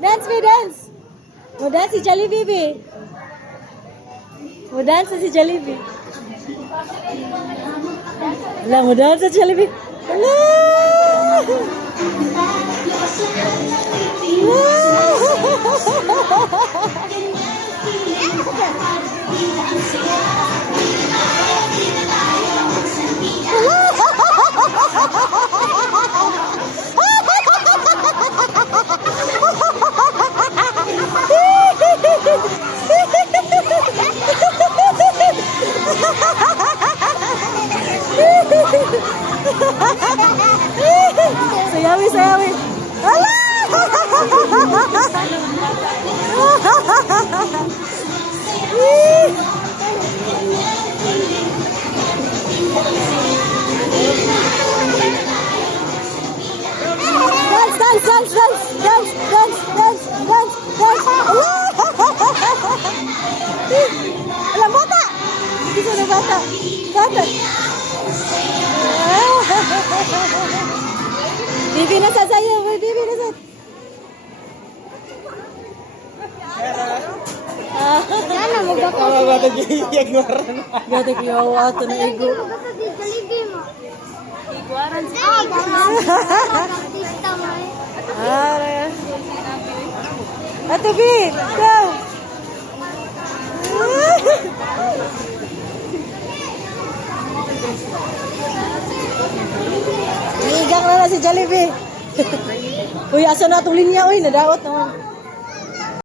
Dance, be dance. Mau dance si Jollibee, be. Mau dance si Jollibee. Alah, mau dance si Jollibee. Alah. Sayawi, sayawi. Alah. Dance, dance, dance, dance, dance, dance, dance, dance. Alam, bata. Bisa na bata. Bata. Bibi na sa saya, bibi na sa. Sana mo ba ko? Gata giyag waran. Gata kiyawa ato na igo. Iguaran sa artista mo. Ato bi, go. Iigang na si Jollibee. Uy, asa na itong linya, uy, nadaot na